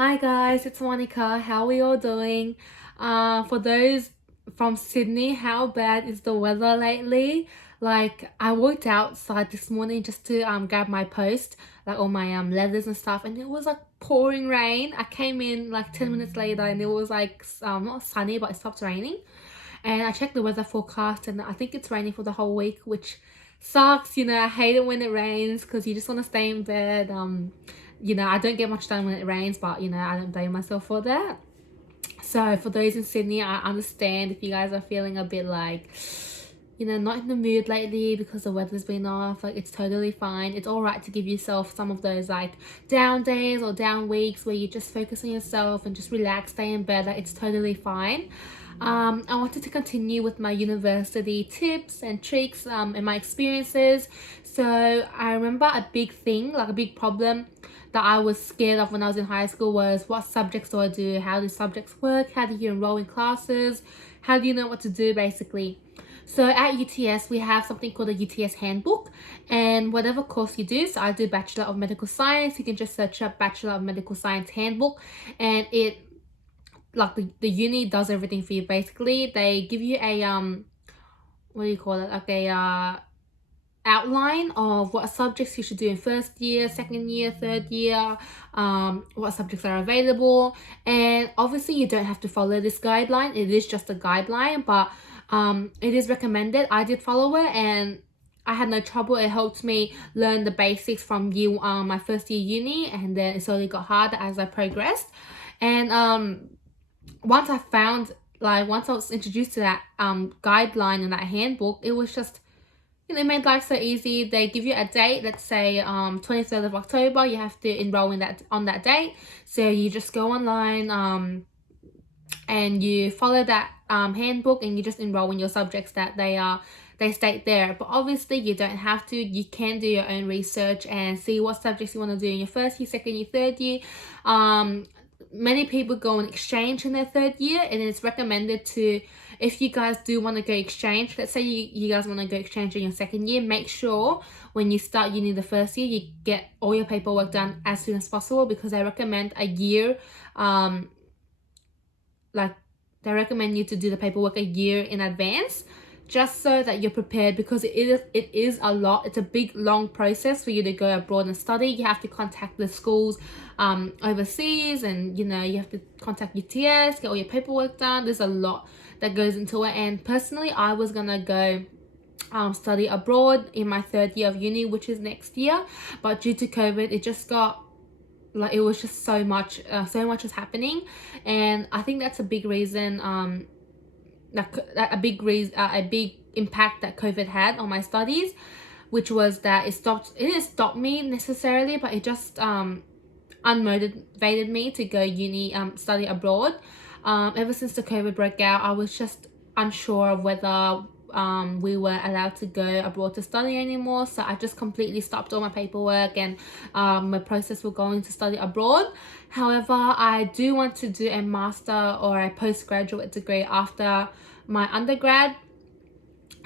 Hi guys, it's Monica. How are we all doing? For those from Sydney, how bad is the weather lately? Like I walked outside this morning just to grab my post, like all my letters and stuff, and it was like pouring rain. I came in like 10 minutes later and it was like not sunny but it stopped raining. And I checked the weather forecast and I think it's raining for the whole week, which sucks. I hate it when it rains because you just want to stay in bed. I don't get much done when it rains, but I don't blame myself for that. So for those in Sydney, I understand if you guys are feeling a bit like not in the mood lately because the weather's been off. Like, it's totally fine. It's all right to give yourself some of those like down days or down weeks where you just focus on yourself and just relax, stay in bed. Like, it's totally fine. I wanted to continue with my university tips and tricks and my experiences. So I remember a big thing, like a big problem that I was scared of when I was in high school was, what subjects do I do? How do subjects work? How do you enroll in classes? How do you know what to do, basically? So at UTS, we have something called a UTS Handbook, and whatever course you do, so I do Bachelor of Medical Science, you can just search up Bachelor of Medical Science Handbook, and it, like, the uni does everything for you, basically. They give you a, what do you call it, like a, outline of what subjects you should do in first year, second year, third year, what subjects are available. And obviously you don't have to follow this guideline, it is just a guideline, but it is recommended. I did follow it and I had no trouble. It helped me learn the basics from my first year uni, and then it slowly got harder as I progressed. And once I was introduced to that guideline and that handbook, it was just, it made life so easy. They give you a date, let's say 23rd of October, you have to enroll in that on that date. So you just go online and you follow that handbook, and you just enroll in your subjects that they state there. But obviously you don't have to. You can do your own research and see what subjects you want to do in your first year, second year, third year. Many people go on exchange in their third year, and it's recommended to, if you guys do want to go exchange, let's say you guys want to go exchange in your second year, make sure when you start uni the first year, you get all your paperwork done as soon as possible, because they recommend a year, like they recommend you to do the paperwork a year in advance, just so that you're prepared, because it is a lot. It's a big long process for you to go abroad and study. You have to contact the schools overseas, and you have to contact UTS, get all your paperwork done. There's a lot that goes into it. And personally, I was gonna go study abroad in my third year of uni, which is next year, but due to COVID, it just got, like, it was just so much was happening. And I think that's a big reason, a big impact that COVID had on my studies, which was that it didn't stop me necessarily, but it just unmotivated me to go study abroad. Ever since the COVID broke out, I was just unsure of whether we were allowed to go abroad to study anymore. So I just completely stopped all my paperwork and my process for going to study abroad. However, I do want to do a master or a postgraduate degree after my undergrad.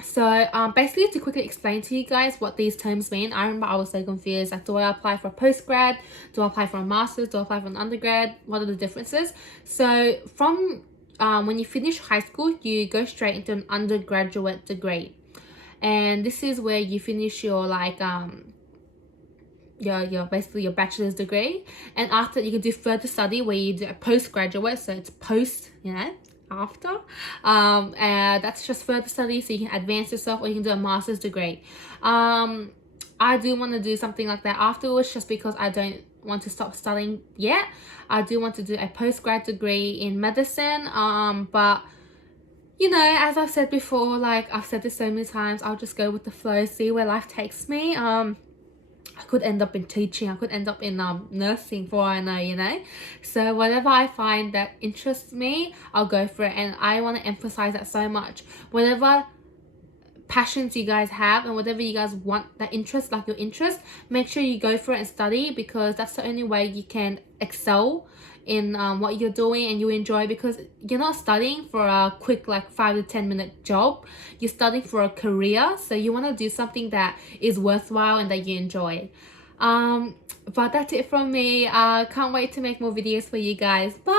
So basically, to quickly explain to you guys what these terms mean, I remember I was so confused. Like, do I apply for a postgrad? Do I apply for a master's? Do I apply for an undergrad? What are the differences? So from when you finish high school, you go straight into an undergraduate degree, and this is where you finish your your basically your bachelor's degree. And after, you can do further study where you do a postgraduate, so it's post, after. That's just further study, so you can advance yourself, or you can do a master's degree. I do want to do something like that afterwards, just because I don't want to stop studying yet. I do want to do a postgrad degree in medicine, but as I've said before, like I've said this so many times, I'll just go with the flow, see where life takes me. I could end up in teaching, I could end up in nursing, for all I know, So whatever I find that interests me, I'll go for it. And I want to emphasize that so much. Whatever passions you guys have and whatever you guys want, that interest, like your interest, make sure you go for it and study, because that's the only way you can excel in what you're doing and you enjoy. Because you're not studying for a quick, like 5 to 10 minute job, you're studying for a career. So you want to do something that is worthwhile and that you enjoy. But that's it from me. Can't wait to make more videos for you guys. Bye.